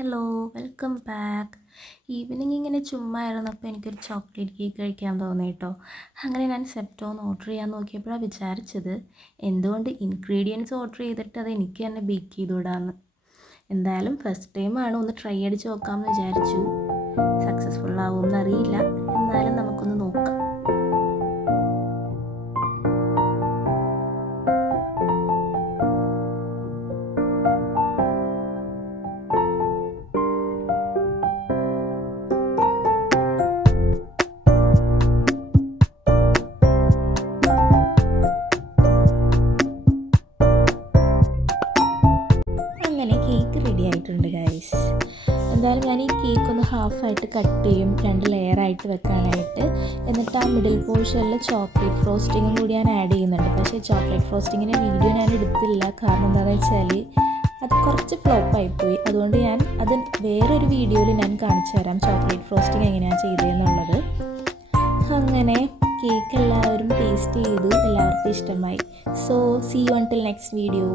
Hello, welcome back. Evening ഇങ്ങനെ ചുമ്മാ ഇരുന്നപ്പോൾ എനിക്കൊരു ചോക്ലേറ്റ് കേക്ക് കഴിക്കാൻ തോന്നി കേട്ടോ. അങ്ങനെ ഞാൻ സെപ്റ്റോന്ന് ഓർഡർ ചെയ്യാൻ നോക്കിയപ്പോഴാണ് വിചാരിച്ചത് എന്തുകൊണ്ട് ഇൻഗ്രീഡിയൻസ് ഓർഡർ ചെയ്തിട്ട് അത് എനിക്ക് തന്നെ ബേക്ക് ചെയ്തുവിടാമെന്ന്. എന്തായാലും ഫസ്റ്റ് ടൈമാണ്, ഒന്ന് ട്രൈ അടിച്ച് നോക്കാമെന്ന് വിചാരിച്ചു. സക്സസ്ഫുൾ ആവുമെന്നറിയില്ല, എന്നാലും നമുക്കൊന്ന് നോക്കാം. അങ്ങനെ കേക്ക് റെഡി ആയിട്ടുണ്ട് ഗൈസ്. എന്തായാലും ഞാൻ ഈ കേക്ക് ഒന്ന് ഹാഫായിട്ട് കട്ട് ചെയ്യും, 2 ലെയറായിട്ട് വെക്കാനായിട്ട്. എന്നിട്ട് ആ മിഡിൽ പോർഷനിൽ ചോക്ലേറ്റ് ഫ്രോസ്റ്റിങ്ങും കൂടി ഞാൻ ആഡ് ചെയ്യുന്നുണ്ട്. പക്ഷേ ചോക്ലേറ്റ് ഫ്രോസ്റ്റിങ്ങിൻ്റെ വീഡിയോ ഞാൻ എടുത്തില്ല, കാരണം എന്താണെന്ന് വെച്ചാൽ അത് കുറച്ച് ഫ്ലോപ്പായിപ്പോയി. അതുകൊണ്ട് ഞാൻ അത് വേറൊരു വീഡിയോയിൽ ഞാൻ കാണിച്ചു തരാം, ചോക്ലേറ്റ് ഫ്രോസ്റ്റിംഗ് എങ്ങനെയാണ് ചെയ്തതെന്നുള്ളത്. അങ്ങനെ കേക്ക് എല്ലാവരും ടേസ്റ്റ് ചെയ്തു, എല്ലാവർക്കും ഇഷ്ടമായി. So see you until next video.